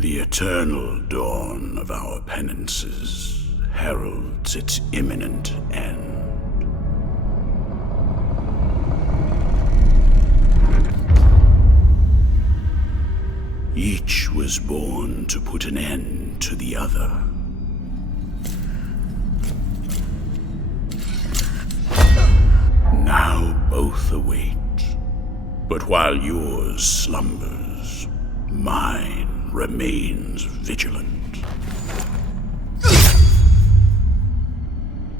The eternal dawn of our penances heralds its imminent end. Each was born to put an end to the other. Now both await, but while yours slumbers, mine remains vigilant.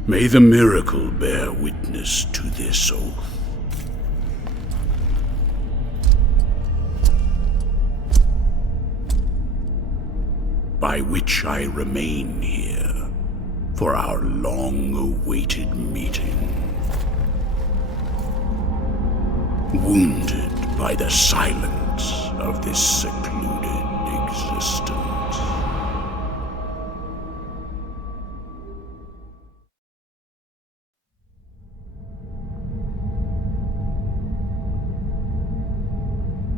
May the miracle bear witness to this oath. By which I remain here for our long-awaited meeting. Wounded by the silence of this secluded existence.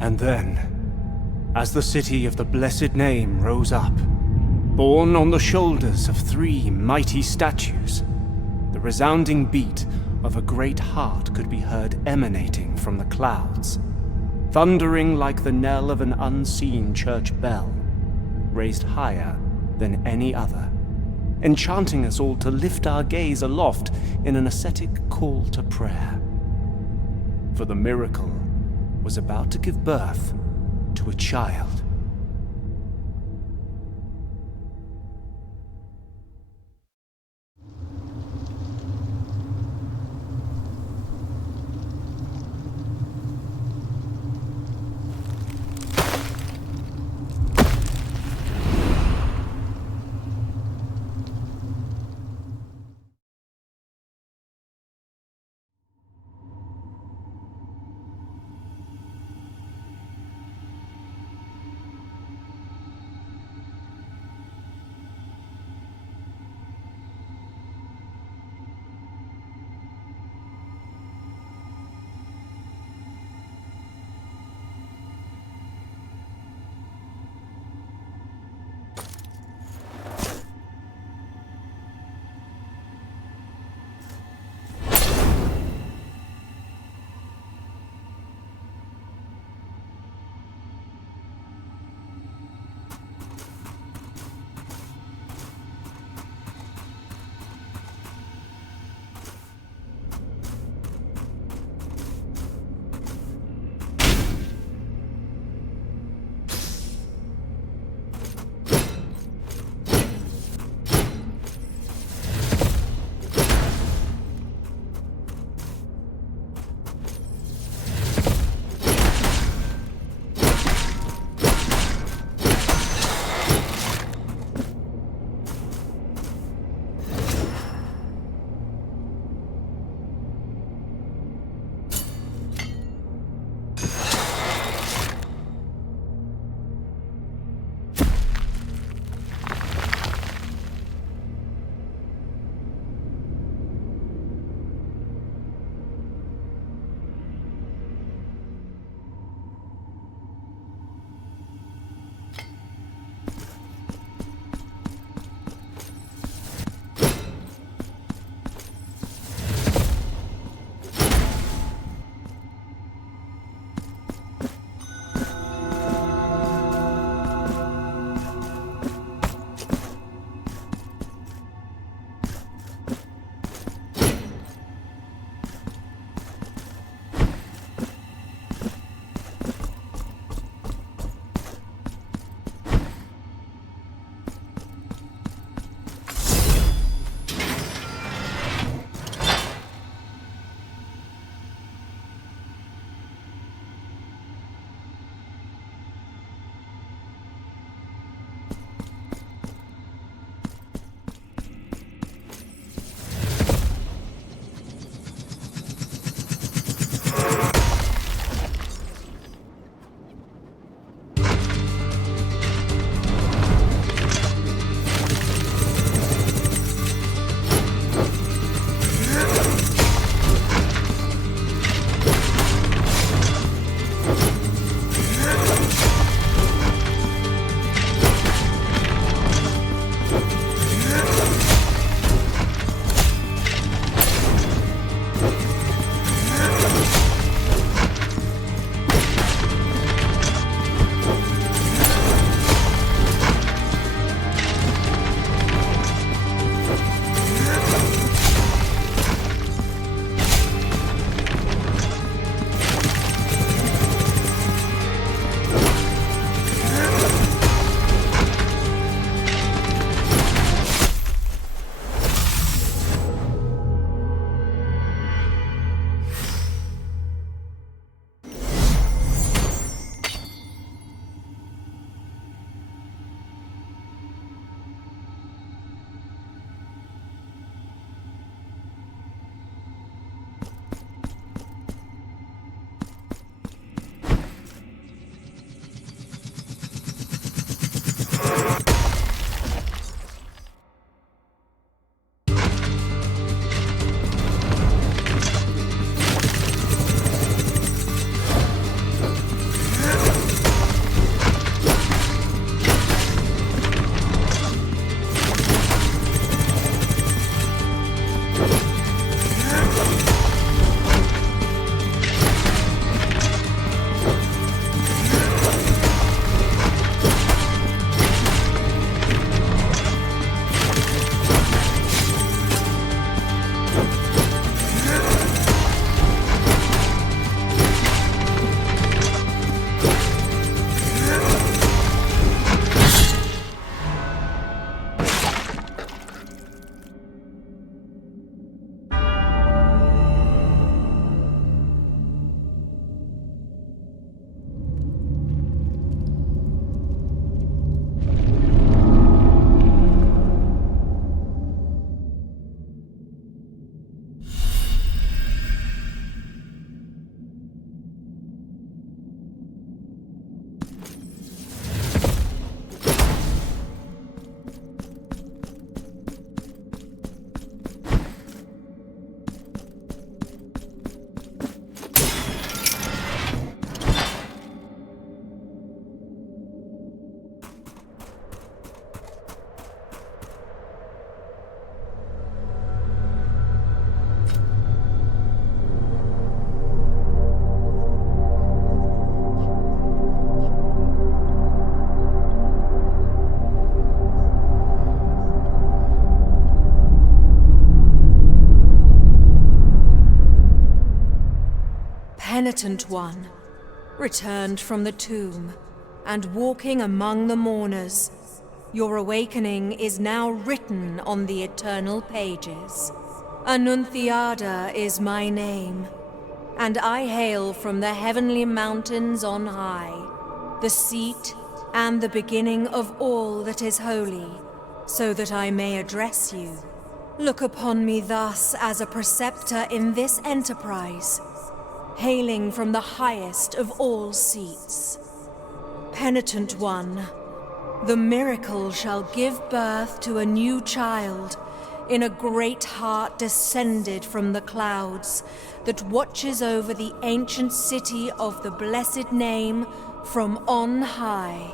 And then, as the city of the blessed name rose up, borne on the shoulders of 3 mighty statues, the resounding beat of a great heart could be heard emanating from the clouds, thundering like the knell of an unseen church bell, raised higher than any other, enchanting us all to lift our gaze aloft in an ascetic call to prayer. For the miracle was about to give birth to a child. Penitent one, returned from the tomb, and walking among the mourners, your awakening is now written on the eternal pages. Annunciada is my name, and I hail from the heavenly mountains on high, the seat and the beginning of all that is holy, so that I may address you. Look upon me thus as a preceptor in this enterprise, hailing from the highest of all seats. Penitent one, the miracle shall give birth to a new child in a great heart descended from the clouds that watches over the ancient city of the blessed name from on high.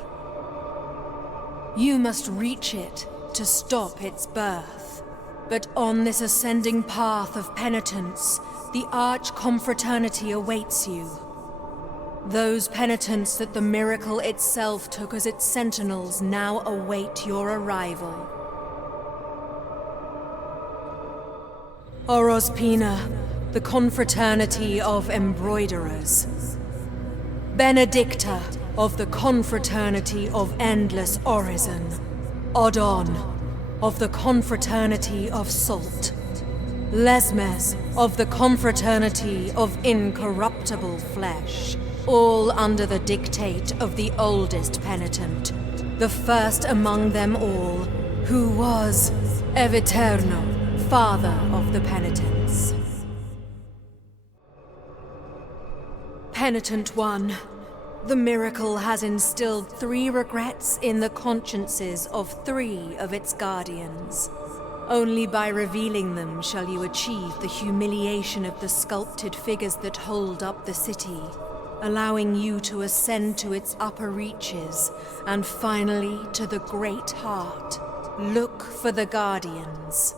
You must reach it to stop its birth. But on this ascending path of penitence, the arch-confraternity awaits you. Those penitents that the miracle itself took as its sentinels now await your arrival. Orospina, the confraternity of embroiderers. Benedicta, of the confraternity of endless orison. Odon, of the confraternity of salt. Lesmes, of the confraternity of incorruptible flesh. All under the dictate of the oldest penitent, the first among them all, who was Eviterno, father of the penitents. Penitent one, the miracle has instilled 3 regrets in the consciences of 3 of its guardians. Only by revealing them shall you achieve the humiliation of the sculpted figures that hold up the city, allowing you to ascend to its upper reaches, and finally to the great heart. Look for the guardians.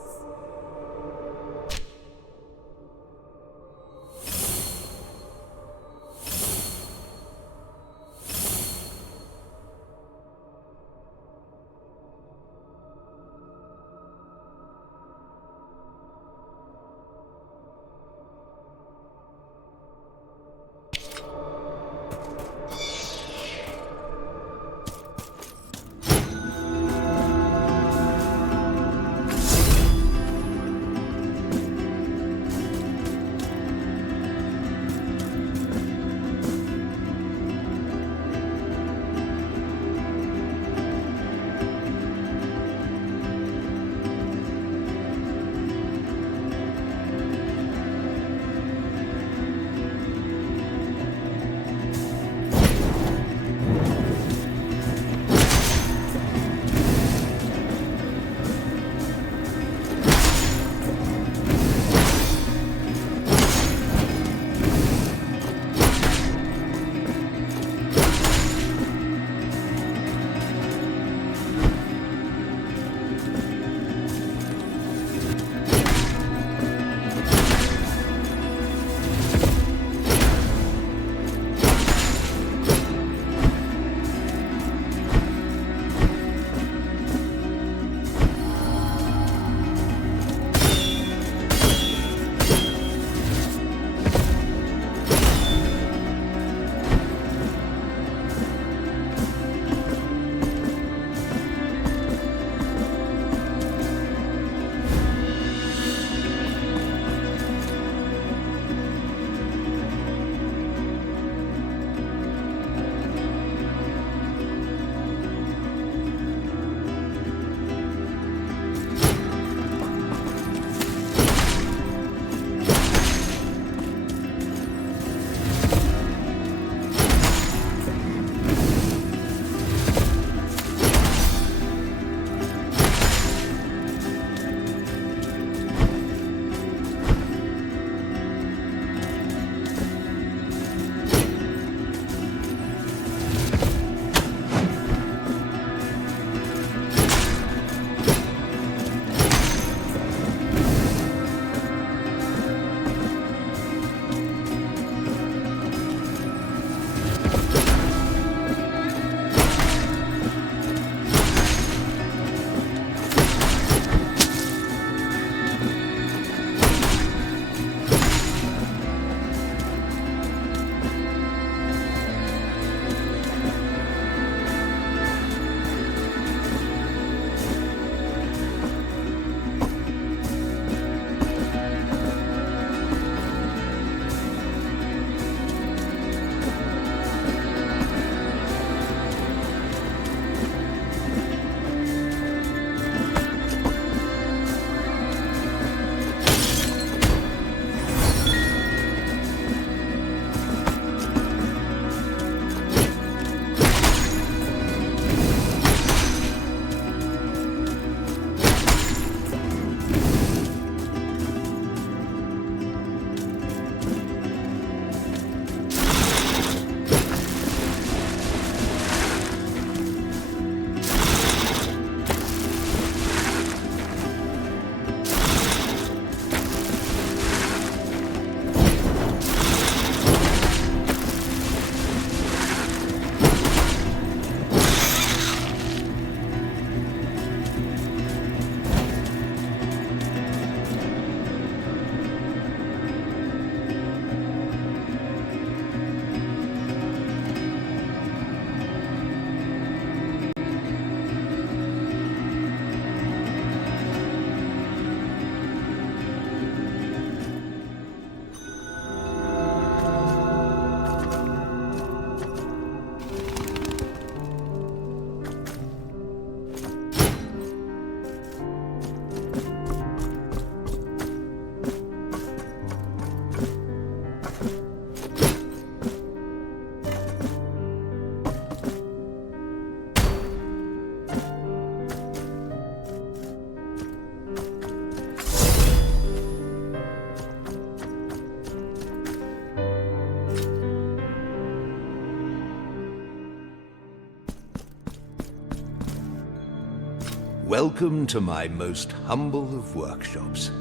Welcome to my most humble of workshops,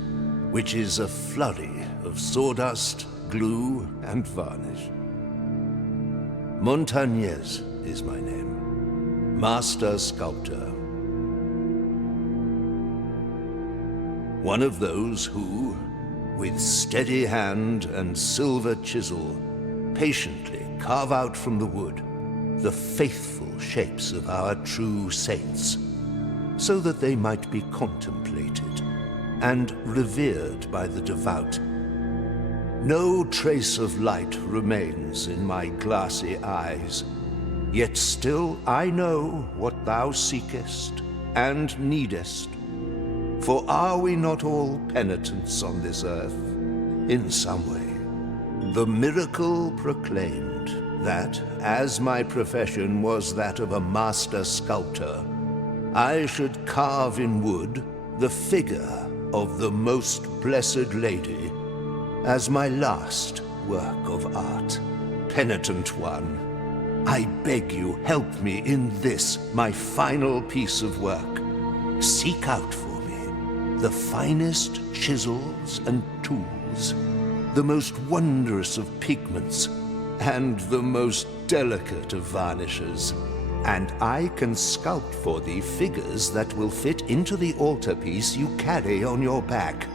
which is a flurry of sawdust, glue, and varnish. Montagnez is my name, Master Sculptor. One of those who, with steady hand and silver chisel, patiently carve out from the wood the faithful shapes of our true saints, so that they might be contemplated and revered by the devout. No trace of light remains in my glassy eyes, yet still I know what thou seekest and needest. For are we not all penitents on this earth, in some way? The miracle proclaimed that, as my profession was that of a master sculptor, I should carve in wood the figure of the Most Blessed Lady as my last work of art. Penitent one, I beg you, help me in this, my final piece of work. Seek out for me the finest chisels and tools, the most wondrous of pigments, and the most delicate of varnishes, and I can sculpt for thee figures that will fit into the altarpiece you carry on your back.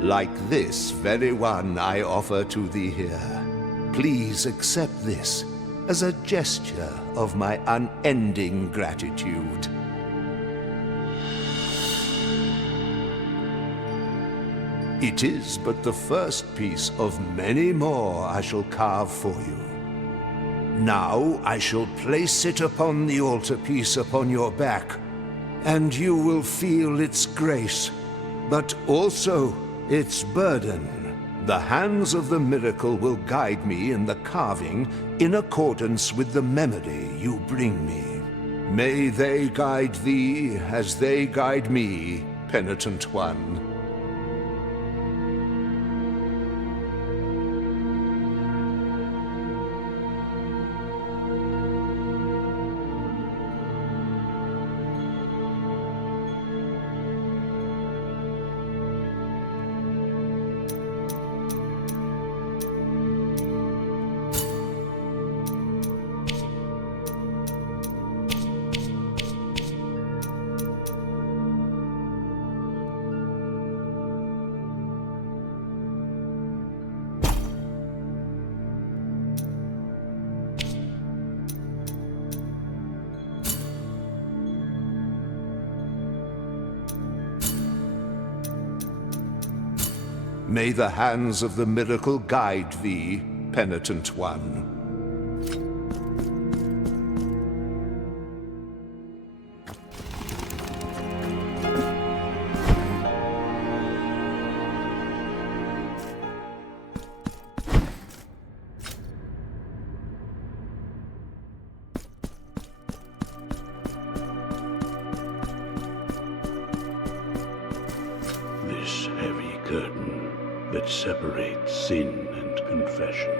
Like this very one I offer to thee here. Please accept this as a gesture of my unending gratitude. It is but the first piece of many more I shall carve for you. Now I shall place it upon the altarpiece upon your back, and you will feel its grace, but also its burden. The hands of the miracle will guide me in the carving in accordance with the memory you bring me. May they guide thee as they guide me, penitent one. May the hands of the miracle guide thee, penitent one. This heavy curtain that separates sin and confession,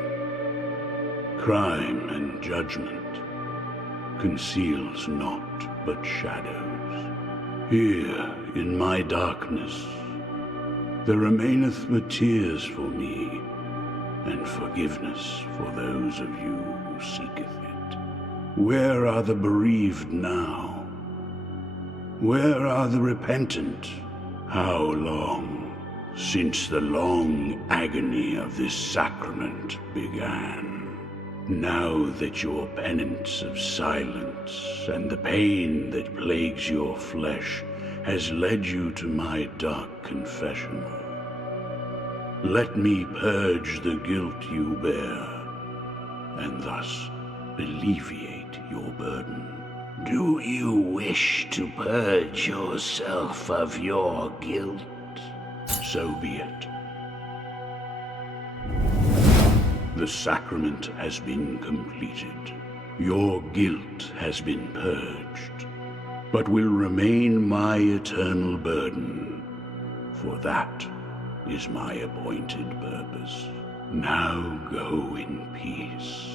crime and judgment, conceals naught but shadows. Here, in my darkness, there remaineth but tears for me, and forgiveness for those of you who seeketh it. Where are the bereaved now? Where are the repentant? How long since the long agony of this sacrament began? Now that your penance of silence and the pain that plagues your flesh has led you to my dark confessional, let me purge the guilt you bear, and thus alleviate your burden. Do you wish to purge yourself of your guilt? So be it. The sacrament has been completed. Your guilt has been purged, but will remain my eternal burden, for that is my appointed purpose. Now go in peace.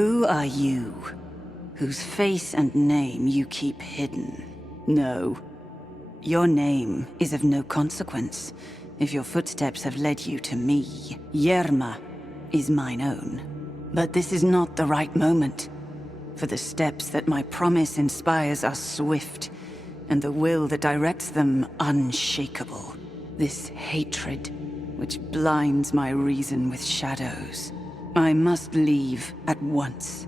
Who are you, whose face and name you keep hidden? No. Your name is of no consequence, if your footsteps have led you to me. Yerma is mine own. But this is not the right moment, for the steps that my promise inspires are swift, and the will that directs them unshakable. This hatred, which blinds my reason with shadows. I must leave at once.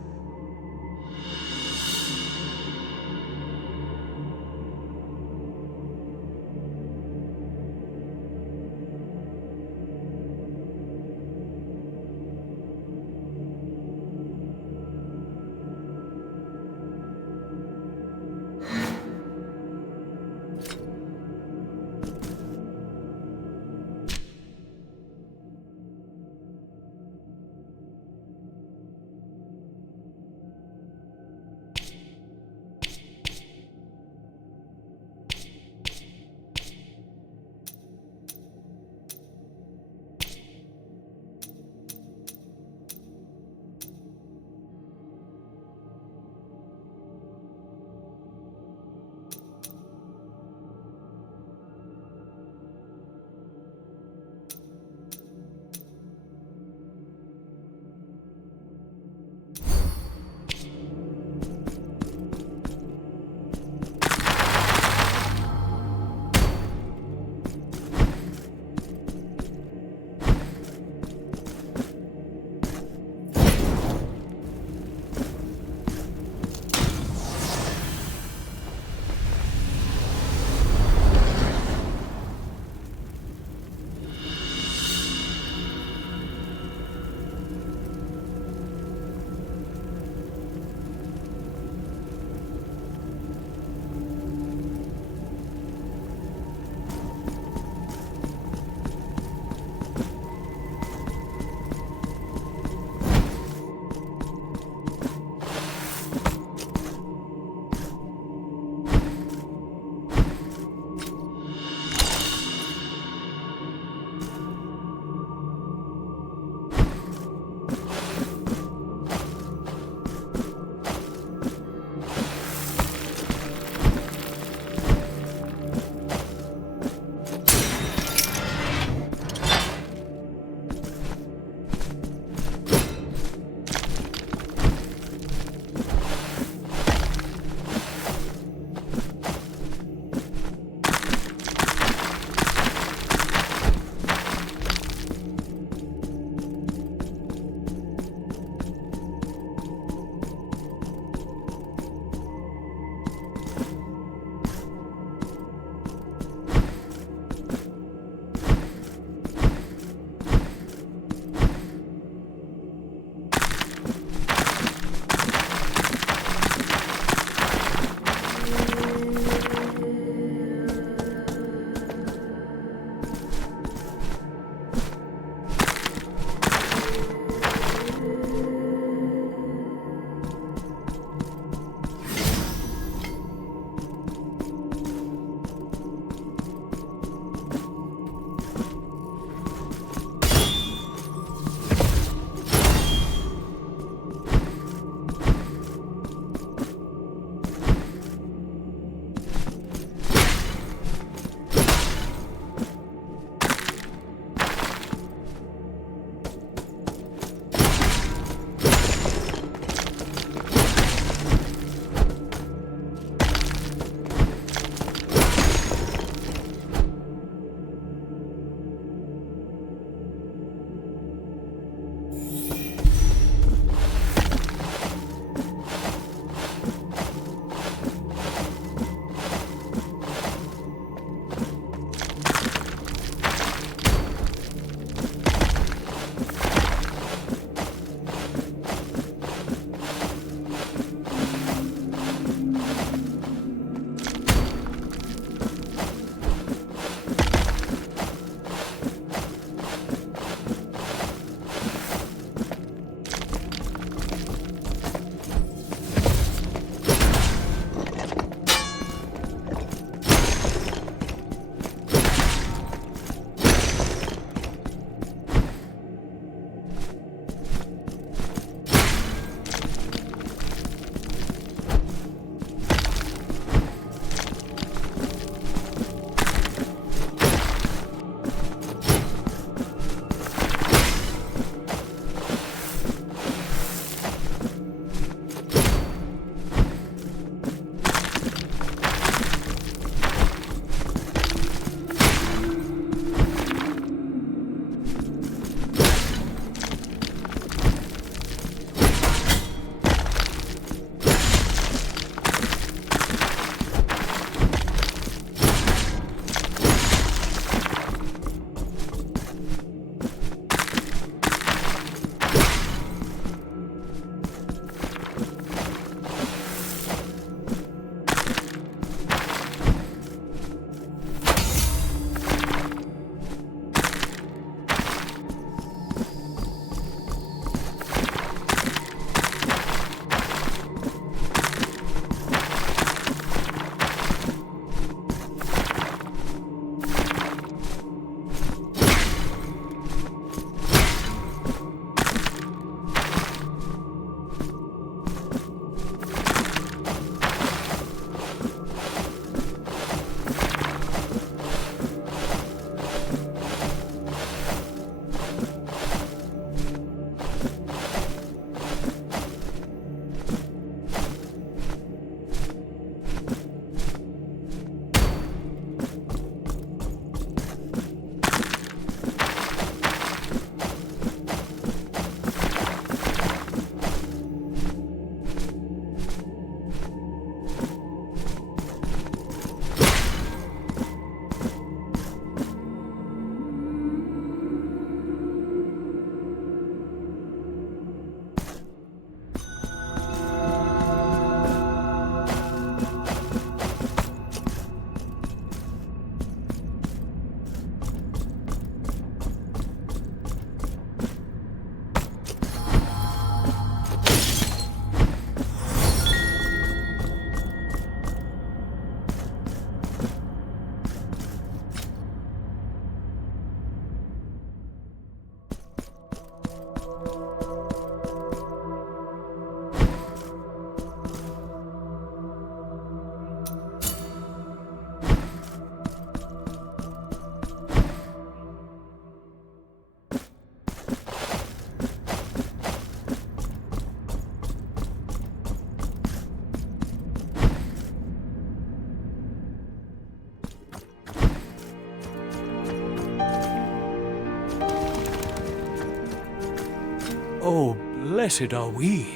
Oh, blessed are we,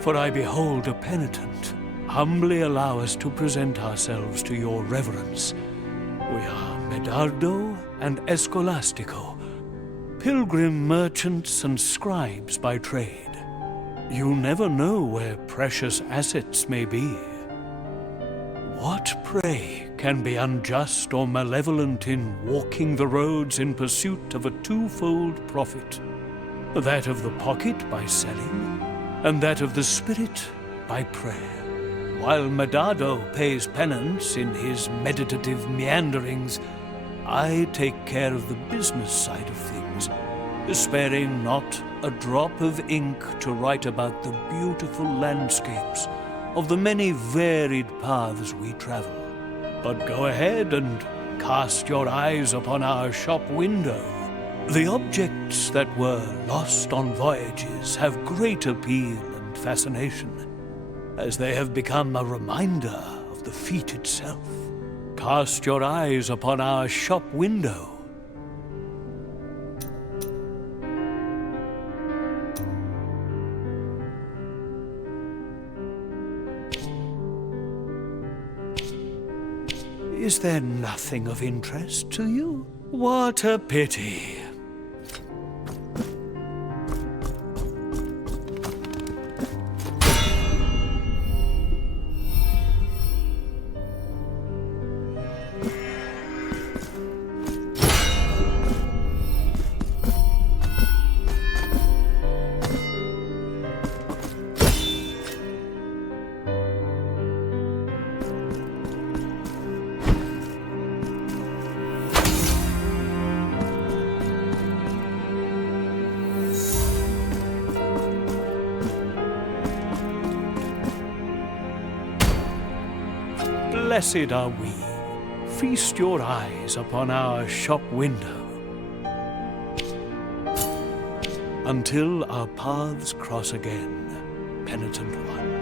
for I behold a penitent. Humbly allow us to present ourselves to your reverence. We are Medardo and Escolastico, pilgrim merchants and scribes by trade. You never know where precious assets may be. What, pray, can be unjust or malevolent in walking the roads in pursuit of a twofold profit? That of the pocket by selling, and that of the spirit by prayer. While Medardo pays penance in his meditative meanderings, I take care of the business side of things, sparing not a drop of ink to write about the beautiful landscapes of the many varied paths we travel. But go ahead and cast your eyes upon our shop window. The objects that were lost on voyages have great appeal and fascination, as they have become a reminder of the feat itself. Cast your eyes upon our shop window. Is there nothing of interest to you? What a pity. Blessed are we. Feast your eyes upon our shop window. Until our paths cross again, penitent one.